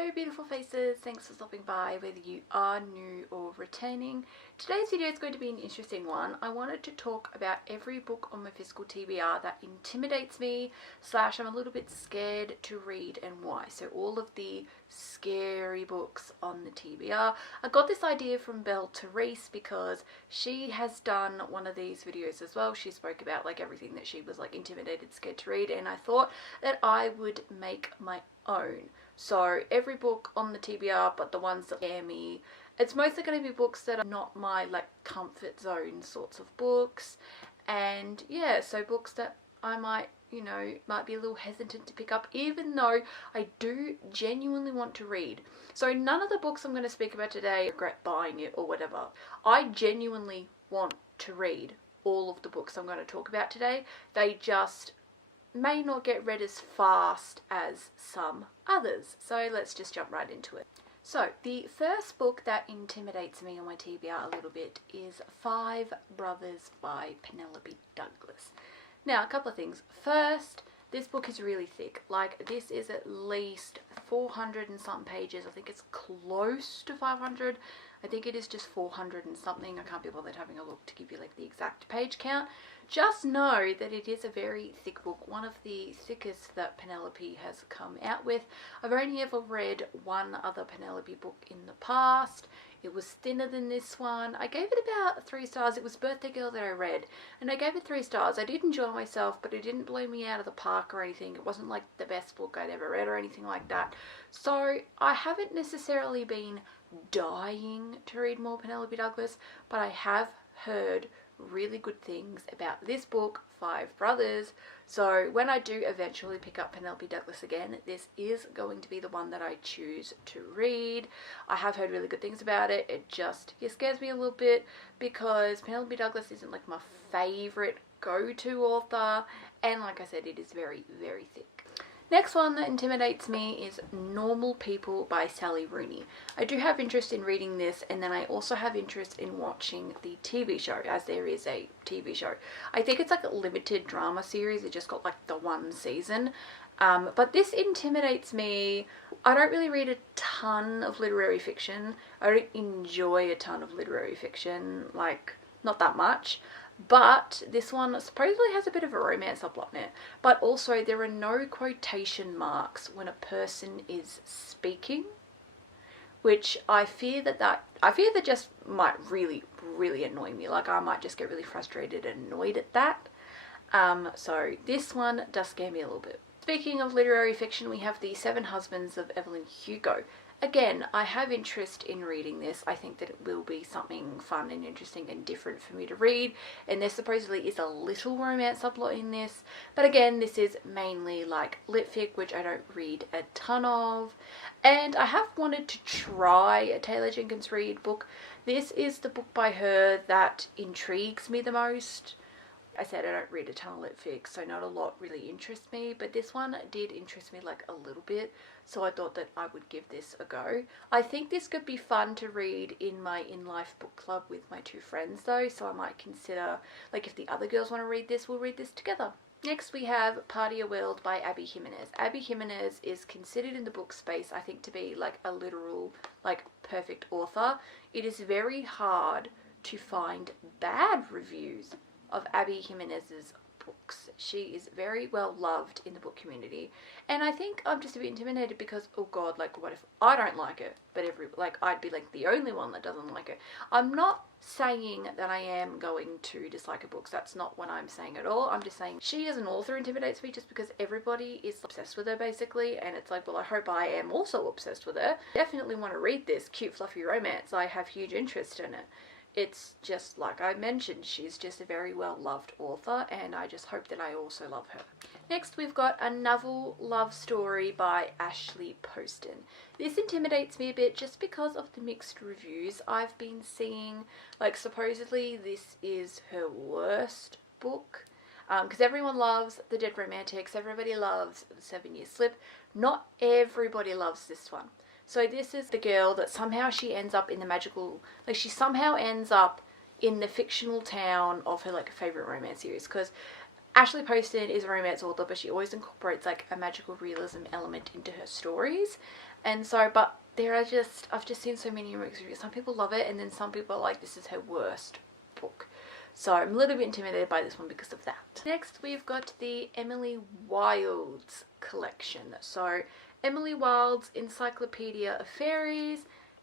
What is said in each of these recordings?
Hello beautiful faces, thanks for stopping by whether you are new or returning. Today's video is going to be an interesting one. I wanted to talk about every book on my physical TBR that intimidates me / I'm a little bit scared to read and why. So all of the scary books on the TBR. I got this idea from Belle Therese because she has done one of these videos as well. She spoke about like everything that she was like intimidated, scared to read, and I thought that I would make my own. So every book on the TBR, but the ones that scare me, it's mostly going to be books that are not my like comfort zone sorts of books. And yeah, so books that I might be a little hesitant to pick up, even though I do genuinely want to read. So none of the books I'm going to speak about today regret buying it or whatever. I genuinely want to read all of the books I'm going to talk about today. They just may not get read as fast as some others. So let's just jump right into it. So the first book that intimidates me on my TBR a little bit is Five Brothers by Penelope Douglas. Now, a couple of things. First, this book is really thick. Like, this is at least 400 and some pages. I think it's close to 500. I think it is just 400 and something. I can't be bothered having a look to give you like the exact page count. Just know that it is a very thick book, one of the thickest that Penelope has come out with. I've only ever read one other Penelope book in the past. It was thinner than this one. I gave it about 3 stars. It was Birthday Girl that I read, and I gave it 3 stars. I did enjoy myself, but it didn't blow me out of the park or anything. It wasn't like the best book I'd ever read or anything like that. So I haven't necessarily been dying to read more Penelope Douglas, but I have heard really good things about this book, Five Brothers. So when I do eventually pick up Penelope Douglas again, this is going to be the one that I choose to read. I have heard really good things about it. It scares me a little bit because Penelope Douglas isn't like my favorite go-to author, and like I said, it is very, very thick. Next one that intimidates me is Normal People by Sally Rooney. I do have interest in reading this, and then I also have interest in watching the TV show, as there is a TV show. I think it's like a limited drama series. It just got like the 1 season. But this intimidates me. I don't really read a ton of literary fiction. I don't enjoy a ton of literary fiction, like not that much. But this one supposedly has a bit of a romance subplot in it. But also there are no quotation marks when a person is speaking, which I fear that just might really, really annoy me. Like I might just get really frustrated and annoyed at that. So this one does scare me a little bit. Speaking of literary fiction, we have The 7 Husbands of Evelyn Hugo. Again, I have interest in reading this. I think that it will be something fun and interesting and different for me to read. And there supposedly is a little romance subplot in this. But again, this is mainly like lit fic, which I don't read a ton of. And I have wanted to try a Taylor Jenkins Reid book. This is the book by her that intrigues me the most. I said I don't read a ton of lit fic, so not a lot really interests me, but this one did interest me like a little bit, so I thought that I would give this a go. I think this could be fun to read in my in-life book club with my 2 friends though, so I might consider, like if the other girls want to read this, we'll read this together. Next we have Party a World by Abby Jimenez. Abby Jimenez is considered in the book space, I think, to be like a literal, like perfect author. It is very hard to find bad reviews of Abby Jimenez's books. She is very well loved in the book community, and I think I'm just a bit intimidated because, oh god, like what if I don't like it, but I'd be like the only one that doesn't like it. I'm not saying that I am going to dislike her books. That's not what I'm saying at all. I'm just saying she as an author intimidates me just because everybody is obsessed with her basically, and it's like, well, I hope I am also obsessed with her. Definitely want to read this cute fluffy romance. I have huge interest in it. It's just, like I mentioned, she's just a very well-loved author, and I just hope that I also love her. Next, we've got A Novel Love Story by Ashley Poston. This intimidates me a bit just because of the mixed reviews I've been seeing. Like, supposedly this is her worst book, because everyone loves The Dead Romantics, everybody loves The 7-Year Slip. Not everybody loves this one. So this is the girl that somehow she ends up in the magical, like she somehow ends up in the fictional town of her like favorite romance series, because Ashley Poston is a romance author, but she always incorporates like a magical realism element into her stories. And so, but there are just, I've just seen so many mixed reviews. Some people love it, and then some people are like, this is her worst book. So I'm a little bit intimidated by this one because of that. Next, we've got the Emily Wilds collection. So Emily Wilds Encyclopedia of Fairies,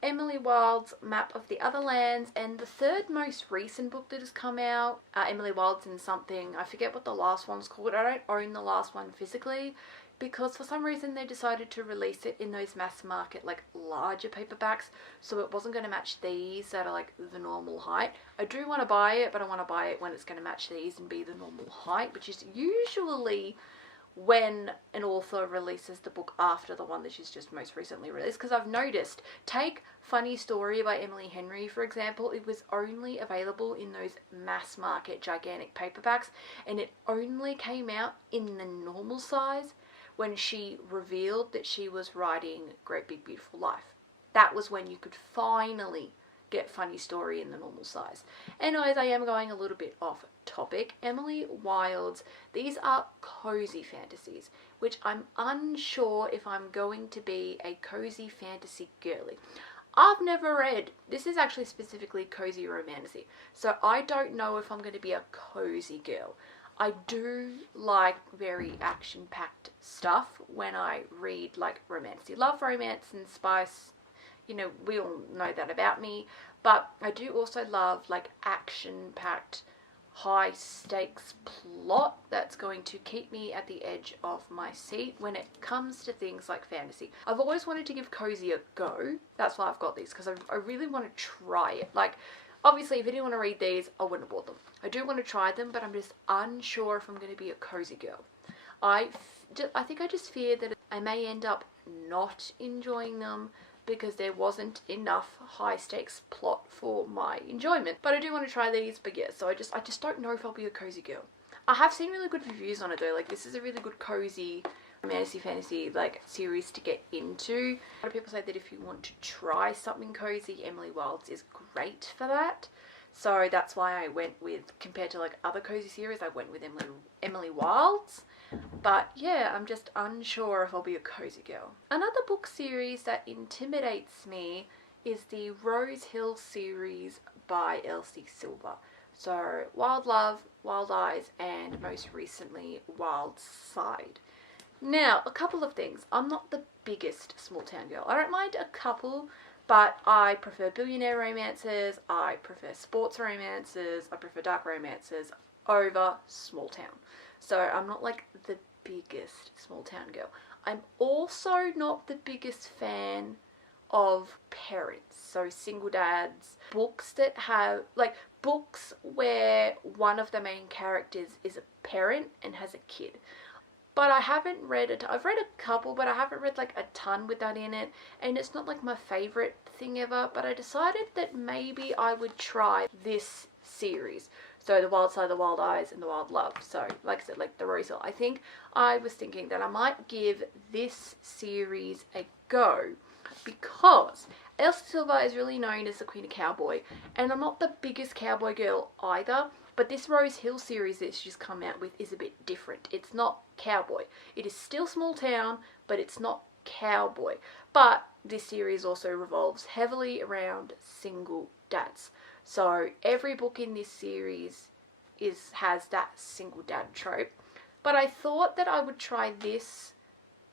Emily Wilds Map of the Other Lands, and the third most recent book that has come out, Emily Wilds in something, I forget what the last one's called. I don't own the last one physically because for some reason they decided to release it in those mass market like larger paperbacks, so it wasn't going to match these that are like the normal height. I do want to buy it, but I want to buy it when it's going to match these and be the normal height, which is usually when an author releases the book after the one that she's just most recently released. Because I've noticed, take Funny Story by Emily Henry for example, it was only available in those mass market gigantic paperbacks, and it only came out in the normal size when she revealed that she was writing Great Big Beautiful Life. That was when you could finally get Funny Story in the normal size. Anyways, I am going a little bit off topic. Emily Wilds, these are cozy fantasies, which I'm unsure if I'm going to be a cozy fantasy girly. I've never read, this is actually specifically cozy romantasy, so I don't know if I'm going to be a cozy girl. I do like very action-packed stuff when I read like romantasy. Love romance and spice. You know, we all know that about me, but I do also love like action-packed, high-stakes plot that's going to keep me at the edge of my seat when it comes to things like fantasy. I've always wanted to give cozy a go. That's why I've got these, because I really want to try it. Like, obviously, if I didn't want to read these, I wouldn't have bought them. I do want to try them, but I'm just unsure if I'm going to be a cozy girl. I think I just fear that I may end up not enjoying them because there wasn't enough high stakes plot for my enjoyment. But I do want to try these, but yeah, so I just don't know if I'll be a cozy girl. I have seen really good reviews on it though, like this is a really good cozy fantasy like series to get into. A lot of people say that if you want to try something cozy, Emily Wilds is great for that. So that's why I went with, compared to like other cozy series, I went with Emily Wilds. But yeah, I'm just unsure if I'll be a cozy girl. Another book series that intimidates me is the Rose Hill series by Elsie Silver. So Wild Love, Wild Eyes, and most recently Wild Side. Now, a couple of things. I'm not the biggest small town girl. I don't mind a couple, but I prefer billionaire romances, I prefer sports romances, I prefer dark romances over small town. So I'm not like the biggest small town girl. I'm also not the biggest fan of parents, so single dads, books that have, like books where one of the main characters is a parent and has a kid. But I haven't read I've read a couple, but I haven't read like a ton with that in it, and it's not like my favorite thing ever, but I decided that maybe I would try this series. So the Wild Side, the Wild Eyes, and the Wild Love. So like I said, like the Rose Hill. I think I was thinking that I might give this series a go because Elsie Silver is really known as the Queen of Cowboy, and I'm not the biggest cowboy girl either. But this Rose Hill series that she's come out with is a bit different. It's not cowboy. It is still small town, but it's not cowboy. But this series also revolves heavily around single dads. So every book in this series has that single dad trope. But I thought that I would try this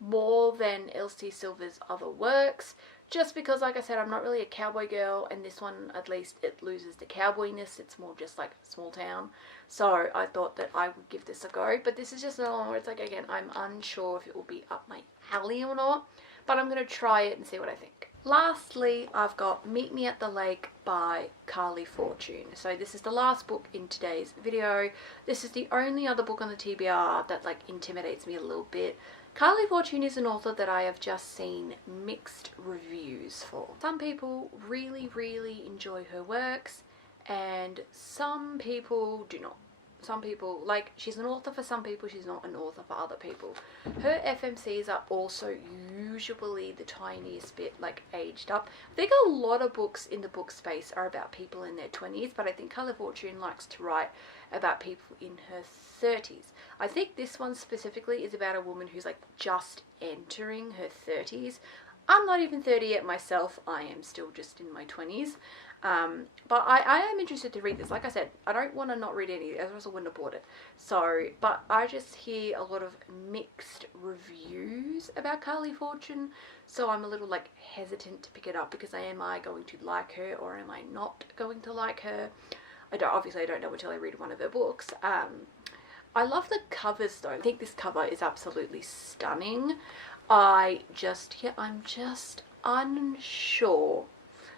more than Elsie Silver's other works, just because, like I said, I'm not really a cowboy girl, and this one, at least, it loses the cowboyness. It's more just like a small town. So I thought that I would give this a go, but this is just another one where it's like, again, I'm unsure if it will be up my alley or not, but I'm going to try it and see what I think. Lastly, I've got Meet Me at the Lake by Carley Fortune. So this is the last book in today's video. This is the only other book on the TBR that like intimidates me a little bit. Carley Fortune is an author that I have just seen mixed reviews for. Some people really, really enjoy her works, and some people do not. some people, like, she's an author for some people, she's not an author for other people. Her FMCs are also usually the tiniest bit, like, aged up. I think a lot of books in the book space are about people in their 20s, but I think Carly Fortune likes to write about people in her 30s. I think this one specifically is about a woman who's, like, just entering her 30s. I'm not even 30 yet myself. I am still just in my 20s. But I am interested to read this. Like I said, I don't want to not read any, otherwise I wouldn't have bought it. So, but I just hear a lot of mixed reviews about Carly Fortune, so I'm a little, like, hesitant to pick it up, because am I going to like her or am I not going to like her? Obviously I don't know until I read one of her books. I love the covers though. I think this cover is absolutely stunning. I'm just unsure,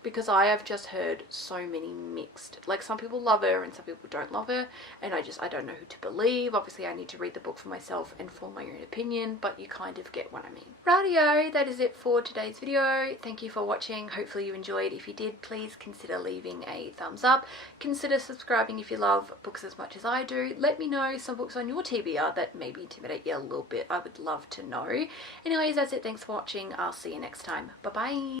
because I have just heard so many mixed, like, some people love her and some people don't love her, and I don't know who to believe. Obviously I need to read the book for myself and form my own opinion, but you kind of get what I mean. Rightio, that is it for today's video. Thank you for watching. Hopefully you enjoyed. If you did, please consider leaving a thumbs up. Consider subscribing if you love books as much as I do. Let me know some books on your TBR that maybe intimidate you a little bit. I would love to know. Anyways, that's it. Thanks for watching. I'll see you next time. Bye bye.